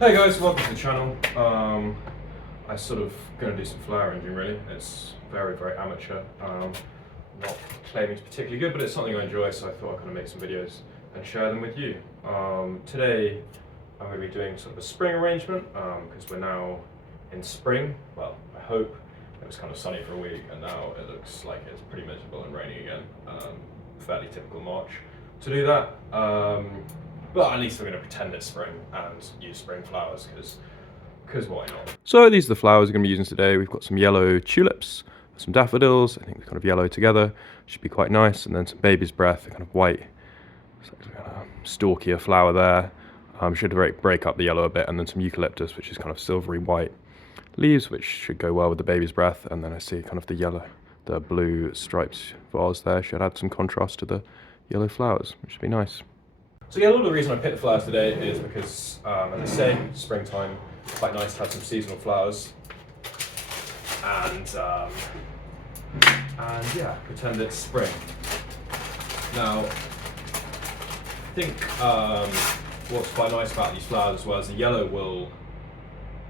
Hey guys, welcome to the channel. I sort of going to do some flower arranging really. It's very amateur. Not claiming it's particularly good, but it's something I enjoy, so I thought I'd kind of make some videos and share them with you. Today I'm going to be doing sort of a spring arrangement because we're now in spring. Well, I hope. It was kind of sunny for a week and now it looks like it's pretty miserable and raining again. Fairly typical March to do that. But at least we're going to pretend it's spring and use spring flowers because why not? So these are the flowers we're going to be using today. We've got some yellow tulips, some daffodils. I think they're kind of yellow together. Should be quite nice. And then some baby's breath, a kind of white, kind of stalkier flower there. Should break up the yellow a bit. And then some eucalyptus, which is kind of silvery white leaves, which should go well with the baby's breath. And then I see kind of the blue striped vase there. Should add some contrast to the yellow flowers, which should be nice. So yeah, a lot of the reason I picked the flowers today is because, as I say, springtime, quite nice to have some seasonal flowers, and yeah, pretend it's spring. Now, I think what's quite nice about these flowers as well is the yellow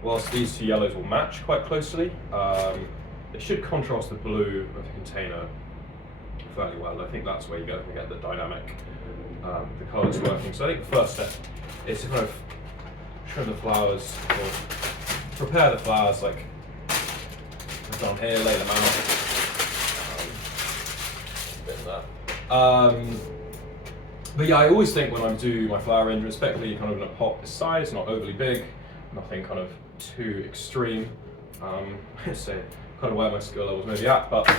whilst these two yellows will match quite closely, it should contrast the blue of the container fairly well. I think that's where you get the dynamic. The colours working. So I think the first step is to kind of trim the flowers or prepare the flowers like I've done here, lay them out. A bit of that. But yeah, I always think when I do my flower arrangement, especially kind of in a pot this size, not overly big, nothing kind of too extreme. I'd say kind of where my skill levels may be at, but I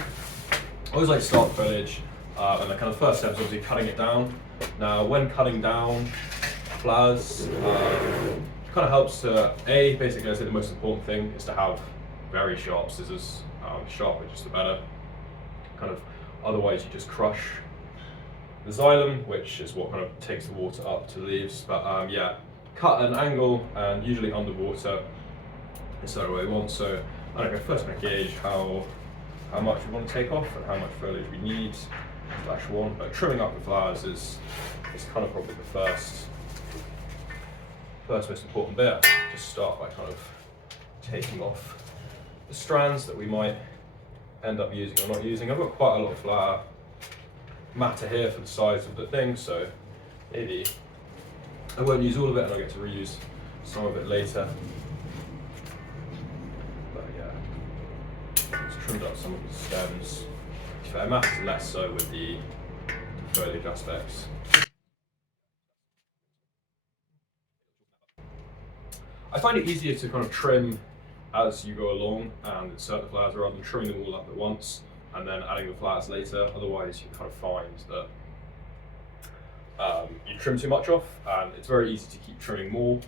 always like to start the foliage. And the kind of first step is obviously cutting it down. Now, when cutting down flowers, it kind of helps to, basically I say the most important thing is to have very sharp scissors. Sharper, just the better. Kind of, otherwise you just crush the xylem, which is what kind of takes the water up to the leaves. But yeah, cut at an angle and usually underwater is the way we want. So I don't know, first I'm going to gauge how much we want to take off and how much foliage we need. /1, but trimming up the flowers is kind of probably the first most important bit. Just start by kind of taking off the strands that we might end up using or not using. I've got quite a lot of flower matter here for the size of the thing, so maybe I won't use all of it and I'll get to reuse some of it later. But yeah, just trimmed up some of the stems. It matters less so with the foliage aspects. I find it easier to kind of trim as you go along and insert the flowers rather than trimming them all up at once and then adding the flowers later. Otherwise, you kind of find that you trim too much off, and it's very easy to keep trimming more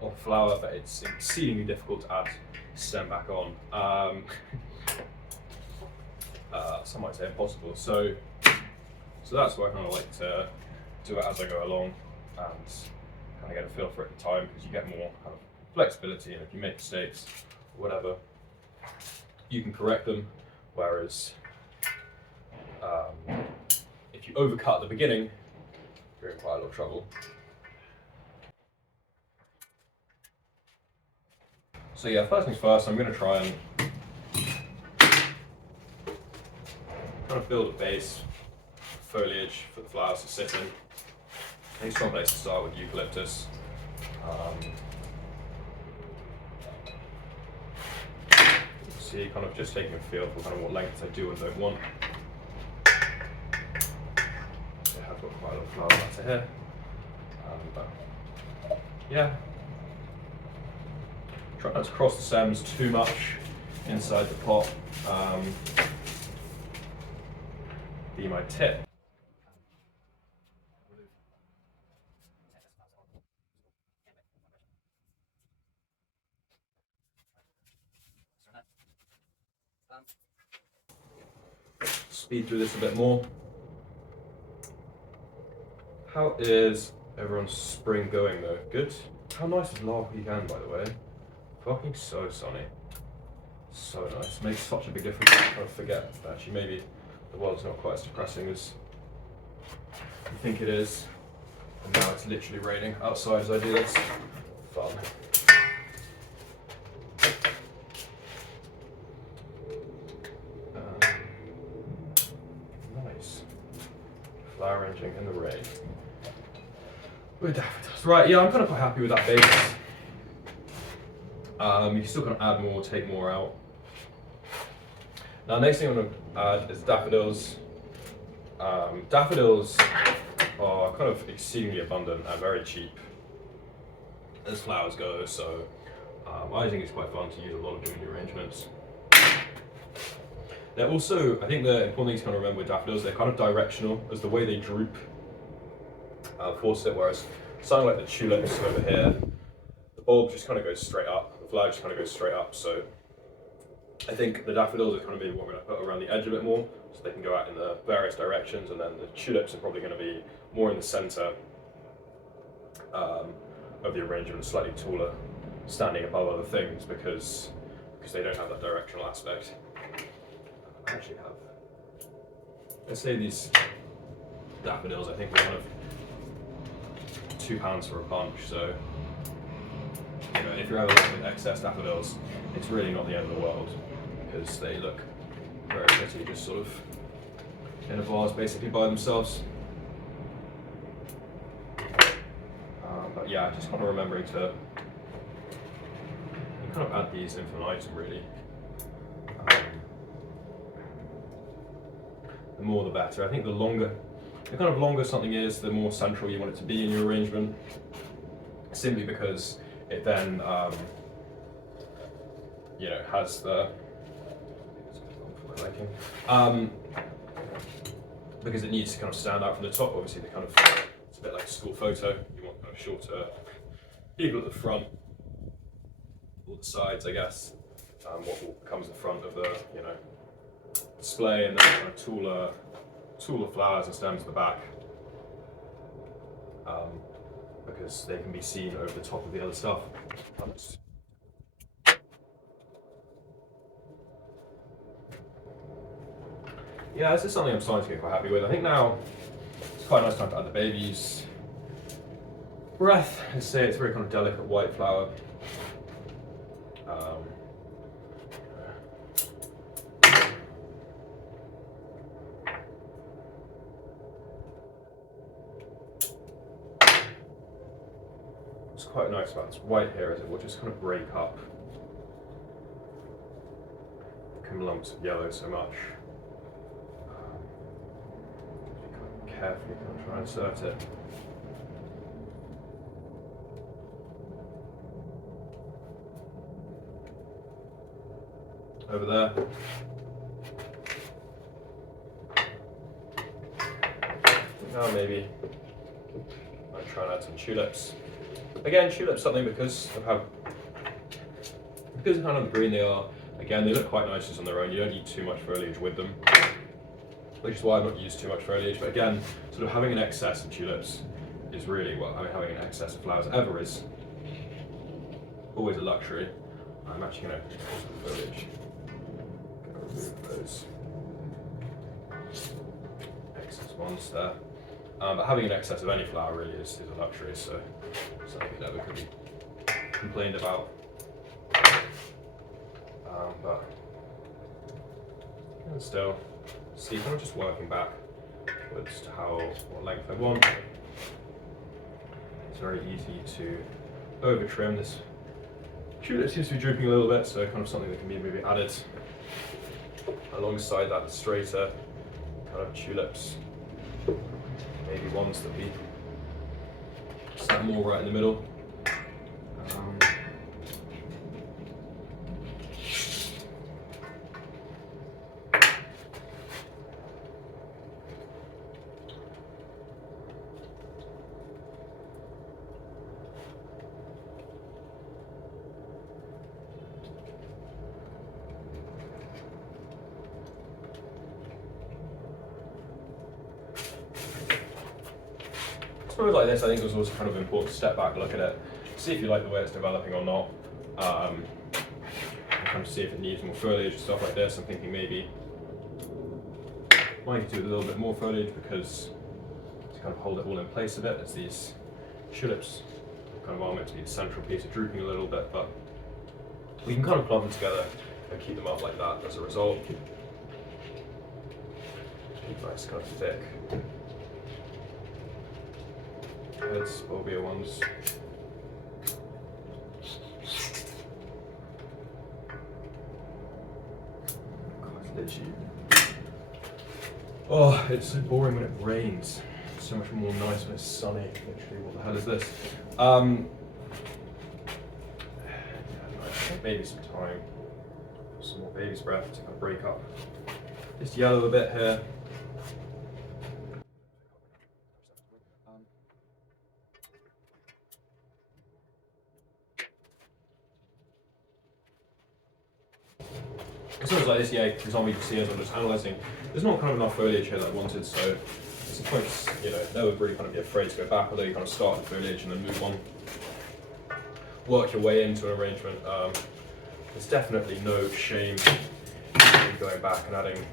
off a flower, but it's exceedingly difficult to add stem back on. Some might say impossible. So that's why I kind of like to do it as I go along and kind of get a feel for it at the time, because you get more kind of flexibility, and if you make mistakes or whatever, you can correct them. Whereas if you overcut at the beginning, you're in quite a lot of trouble. So yeah, first things first, I'm going to try and kind of build a base foliage for the flowers to sit in. I think it's one place to start with eucalyptus. See, kind of just taking a feel for kind of what lengths I do and don't want. So I've got quite a lot of flower matter here. But yeah, try not to cross the stems too much inside the pot. Be my tip. Speed through this a bit more. How is everyone's spring going though? Good? How nice is last weekend, by the way? Fucking so sunny. So nice. Makes such a big difference. I kind of forget that actually maybe the world's not quite as depressing as you think it is. And now it's literally raining outside as I do this. Fun. Flower arranging in the rain. With daffodils. Right, yeah, I'm kind of quite happy with that base. You can still kind of add more, take more out. Now, next thing I'm going to add is daffodils. Daffodils are kind of exceedingly abundant and very cheap as flowers go, so I think it's quite fun to use a lot of doing the arrangements. They're also, I think the important thing to kind of remember with daffodils, they're kind of directional as the way they droop forces it, whereas something like the tulips over here, the bulb just kind of goes straight up, the flower just kind of goes straight up, so I think the daffodils are kind of maybe what I'm going to put around the edge a bit more, so they can go out in the various directions, and then the tulips are probably going to be more in the centre of the arrangement, slightly taller, standing above other things because they don't have that directional aspect. I actually have, let's say these daffodils, I think were kind of £2 for a bunch, so you know, if you're ever left with excess daffodils, it's really not the end of the world because they look very pretty, just sort of in a vase basically by themselves. But yeah, just kind of remembering to kind of add these infinitum really. The more the better. I think the kind of longer something is, the more central you want it to be in your arrangement. Simply because it then, you know, has the, because it needs to kind of stand out from the top. Obviously, the kind of, it's a bit like a school photo. You want kind of shorter people at the front, or the sides, I guess. What comes in front of the, you know, display, and then kind of taller flowers and stems at the back, because they can be seen over the top of the other stuff. Yeah, this is something I'm starting to get quite happy with. I think now it's quite a nice time to add the baby's breath. Let's say it's a very kind of delicate white flower. What's quite nice about this white here is it will just kind of break up lumps of yellow so much. Carefully kind of try and insert it. Over there. Now maybe I'll try and add some tulips. Again, tulips something because of how kind of green they are. Again, they look quite nice just on their own. You don't need too much foliage with them, which is why I've not used too much foliage. But again, sort of having an excess of tulips is really what, I mean, having an excess of flowers ever is always a luxury. I'm actually going to put some foliage. Remove those excess ones there. But having an excess of any flower really is a luxury, so something that never could be complained about. But and still, see, kind of just working backwards to what length I want. It's very easy to over trim. This tulip seems to be drooping a little bit, so kind of something that can be maybe added alongside that straighter kind of tulips. Maybe ones that be set more right in the middle. Something like this, I think it was also kind of important to step back, look at it, see if you like the way it's developing or not, and kind of see if it needs more foliage and stuff like this. I'm thinking maybe might do a little bit more foliage because to kind of hold it all in place a bit, as these tulips kind of are meant to be the central piece, are drooping a little bit, but we can kind of clump them together and keep them up like that as a result. Keep nice kind of thick heads, bulbier ones. Oh, it's so boring when it rains. It's so much more nice when it's sunny. Literally, what the hell is this? Maybe some time, some more baby's breath to kind of break up this yellow a bit here. As soon as like this, yeah, for example, you can see as I'm just analysing, there's not kind of enough foliage here that I wanted, so it's a point, you know, never really kind of be afraid to go back, although you kind of start with foliage and then move on, work your way into an arrangement. There's definitely no shame in going back and adding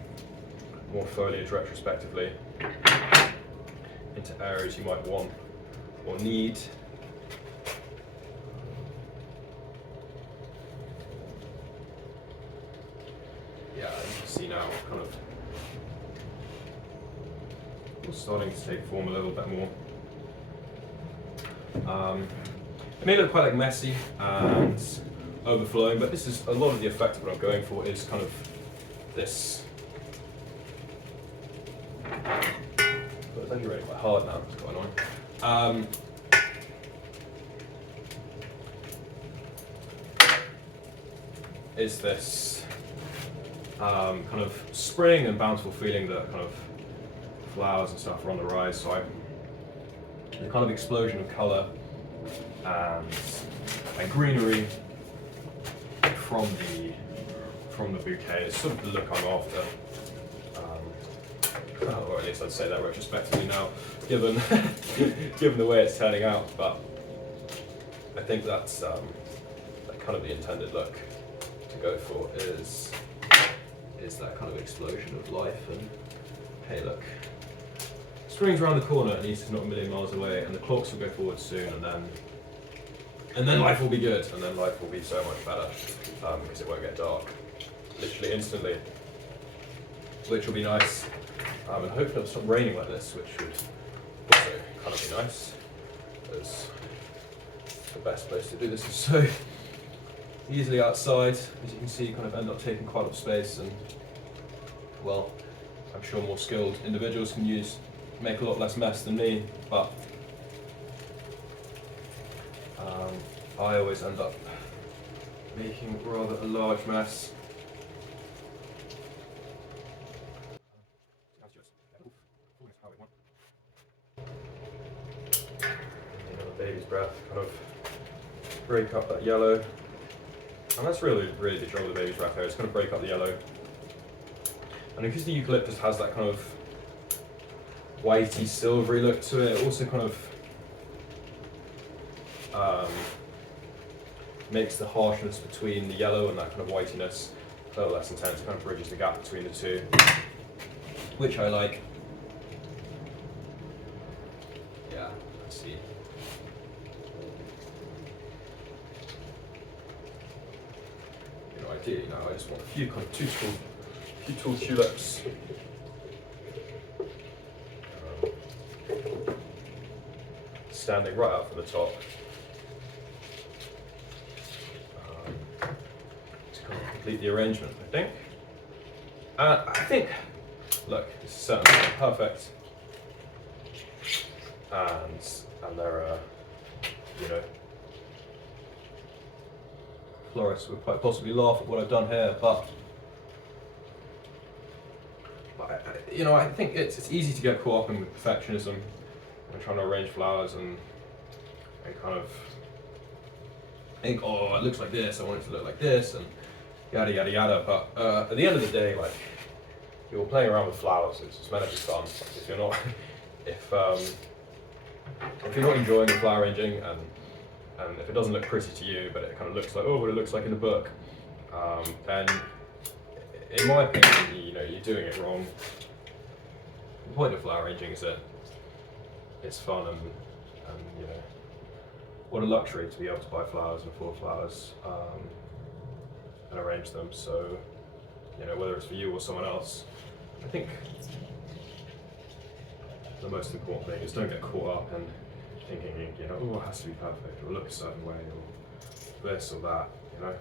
more foliage retrospectively into areas you might want or need. Yeah, you can see now kind of it's starting to take form a little bit more. It may look quite like messy and overflowing, but this is a lot of the effect of what I'm going for is kind of this. But it's actually really quite hard now, it's quite annoying. Is this kind of spring and bountiful feeling that kind of flowers and stuff are on the rise, so the kind of explosion of colour and greenery from the bouquet is sort of the look I'm after. Or at least I'd say that retrospectively now, given given the way it's turning out. But I think that's that kind of the intended look to go for is that kind of explosion of life. And hey, look, spring's around the corner and Easter's not a million miles away, and the clocks will go forward soon, and then life will be good, and then life will be so much better because it won't get dark literally instantly, which will be nice. And hopefully it'll stop raining like this, which would also kind of be nice, as the best place to do this is so easily outside. As you can see, you kind of end up taking quite a lot of space, and well, I'm sure more skilled individuals can make a lot less mess than me, but I always end up making rather a large mess. Baby's breath, kind of break up that yellow, and that's really the job of the baby's breath here. It's going to break up the yellow, and because the eucalyptus has that kind of whitey silvery look to it, it also kind of makes the harshness between the yellow and that kind of whitiness a little less intense. It kind of bridges the gap between the two, which I like. Yeah, let's see. Ideally now I just want a few kind of two tall tulips. Standing right up from the top. To kind of complete the arrangement, I think. I think, look, this is certainly perfect. And there are, you know, florists would quite possibly laugh at what I've done here, but you know, I think it's easy to get caught up in perfectionism when trying to arrange flowers and kind of think, oh, it looks like this, I want it to look like this, and yada yada yada. But at the end of the day, like, you're playing around with flowers. It's meant to be fun. Like, if you're not, if you're not enjoying the flower arranging, and if it doesn't look pretty to you, but it kind of looks like, oh, what it looks like in the book, then in my opinion, you know, you're doing it wrong. The point of flower arranging is that it's fun, and you know, what a luxury to be able to buy flowers and afford flowers and arrange them. So, you know, whether it's for you or someone else, I think the most important thing is don't get caught up in thinking, you know, oh, it has to be perfect, or look a certain way, or this or that, you know.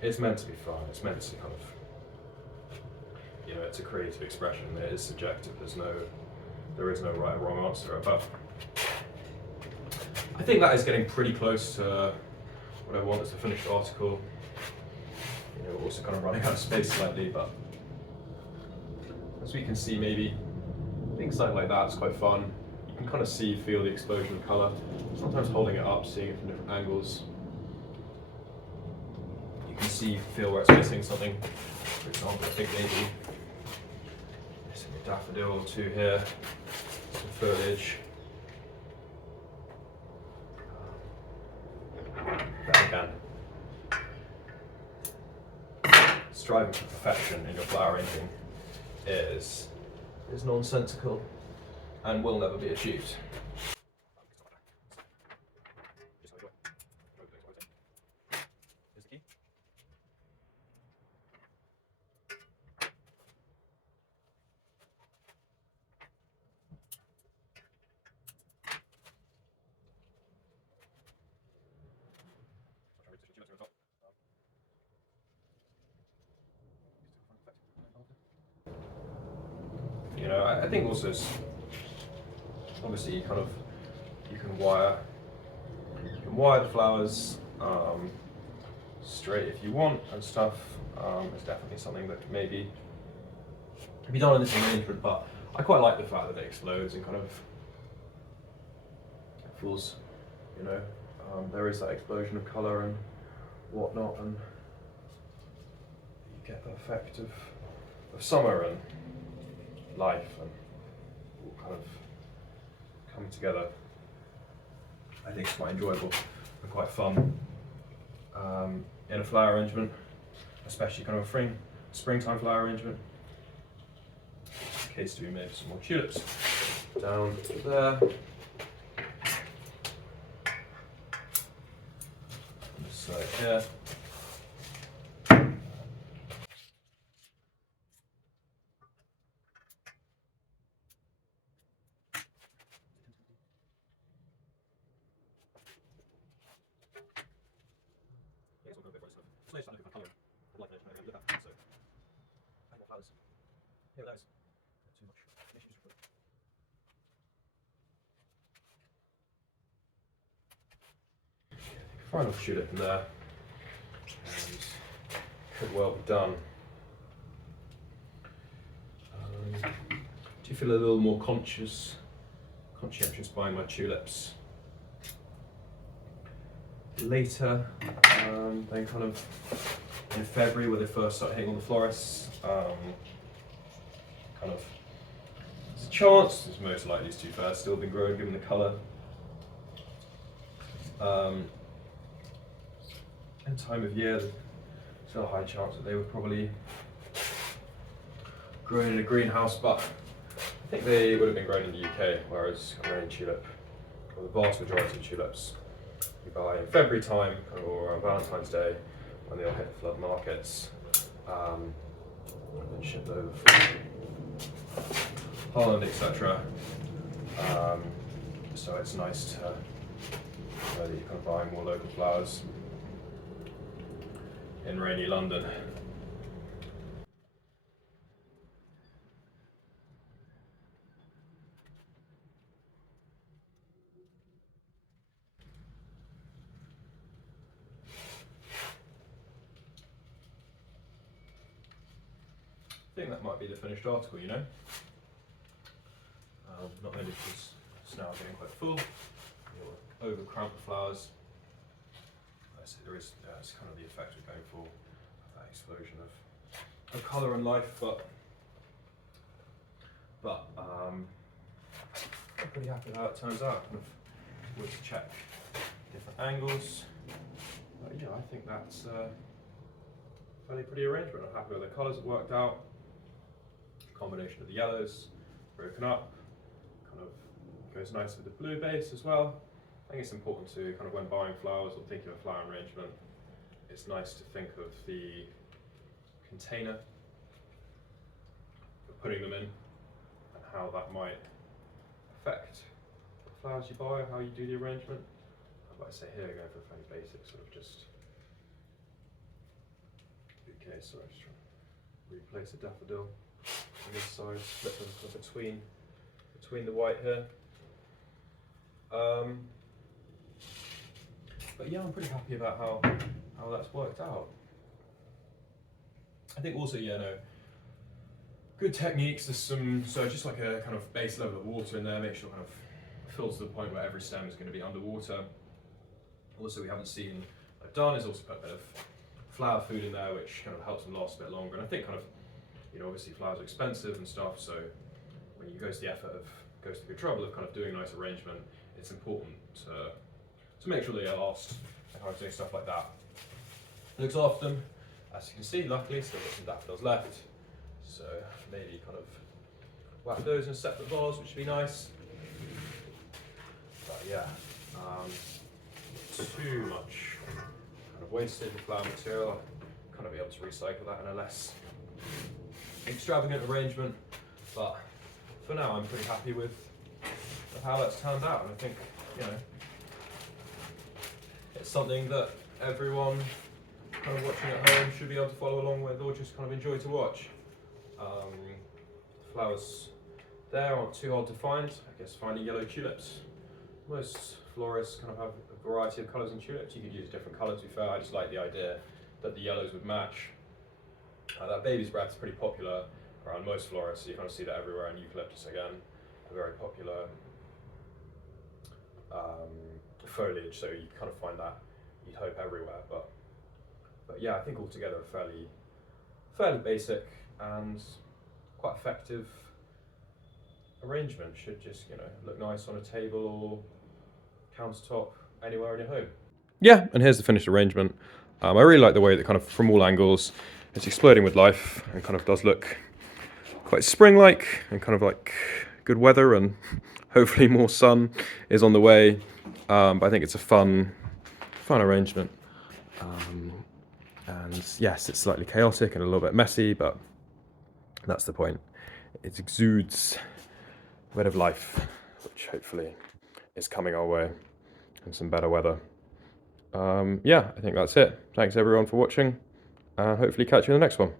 It's meant to be fun, it's meant to kind of, you know, it's a creative expression, it is subjective, there is no right or wrong answer, but I think that is getting pretty close to what I want as a finished article. You know, we're also kind of running out of space slightly, but as we can see, maybe being something like that is quite fun. You can kind of feel the explosion of colour. Sometimes holding it up, seeing it from different angles. You can feel where it's missing something. For example, I think maybe missing a daffodil or two here, some foliage. Then again, striving for perfection in your flower arranging is nonsensical and will never be achieved. You know, I think also obviously you can wire the flowers straight if you want and stuff. It's definitely something that maybe can be done in this arrangement, but I quite like the fact that it explodes and kind of feels, you know, there is that explosion of colour and whatnot, and you get the effect of summer and life and all kind of coming together. I think it's quite enjoyable and quite fun in a flower arrangement, especially kind of a springtime flower arrangement. In case to be made some more tulips down there. On this side here. Final tulip in there, and could well be done. Do you feel a little more conscientious buying my tulips later, then kind of in February where they first start hitting on the florists? Kind of, there's a chance, there's most likely it's too fast, still been growing given the colour. And time of year, there's still a high chance that they would probably grow in a greenhouse, but I think they would have been grown in the UK, whereas Iranian tulip, or the vast majority of tulips, you buy in February time or around Valentine's Day when they all hit the flood markets, and then shipped over from Holland, etc. So it's nice to know that you're kind of buying more local flowers in rainy London. I think that might be the finished article, you know. Not only because it's now getting quite full, you'll over-cramp the flowers. So there is, it's kind of the effect we're going for, that explosion of colour and life, but I'm pretty happy with how it turns out. Kind of always check different angles. But yeah, I think that's a fairly pretty arrangement. I'm happy with the colours that worked out. Combination of the yellows broken up, kind of goes nice with the blue base as well. I think it's important to kind of, when buying flowers or thinking of a flower arrangement, it's nice to think of the container you're putting them in and how that might affect the flowers you buy or how you do the arrangement. Like I say here, going for a fairly basic sort of just bouquet. Sorry, I'm just trying to replace a daffodil on this side, split them kind of between the white here. But yeah, I'm pretty happy about how that's worked out. I think also, yeah, no, good techniques. There's some, so just like a kind of base level of water in there, make sure it kind of fills to the point where every stem is going to be underwater. Also, we haven't seen, I've done is also put a bit of flower food in there, which kind of helps them last a bit longer. And I think kind of, you know, obviously flowers are expensive and stuff, so when you go to the effort of, goes to the trouble of kind of doing a nice arrangement, it's important to make sure they last and kind of doing stuff like that. Looks after them. As you can see, luckily, still got some daffodils left. So maybe kind of whack those in a separate vase, which would be nice. But yeah, too much kind of wasted flower material. I'll kind of be able to recycle that in a less extravagant arrangement. But for now, I'm pretty happy with how that's turned out. And I think, you know, it's something that everyone kind of watching at home should be able to follow along with or just kind of enjoy to watch. Flowers there aren't too hard to find. I guess finding yellow tulips. Most florists kind of have a variety of colours in tulips. You could use different colours, to be fair. I just like the idea that the yellows would match. That baby's breath is pretty popular around most florists, so you kind of see that everywhere. And Eucalyptus, again, a very popular foliage, so you kind of find that, you'd hope, everywhere. But yeah, I think altogether a fairly basic and quite effective arrangement. Should just, you know, look nice on a table or countertop anywhere in your home. Yeah, and here's the finished arrangement. I really like the way that kind of from all angles it's exploding with life and kind of does look quite spring-like and kind of like good weather, and hopefully more sun is on the way. But I think it's a fun arrangement. And yes, it's slightly chaotic and a little bit messy, but that's the point. It exudes a bit of life, which hopefully is coming our way in some better weather. Yeah, I think that's it. Thanks everyone for watching, and hopefully catch you in the next one.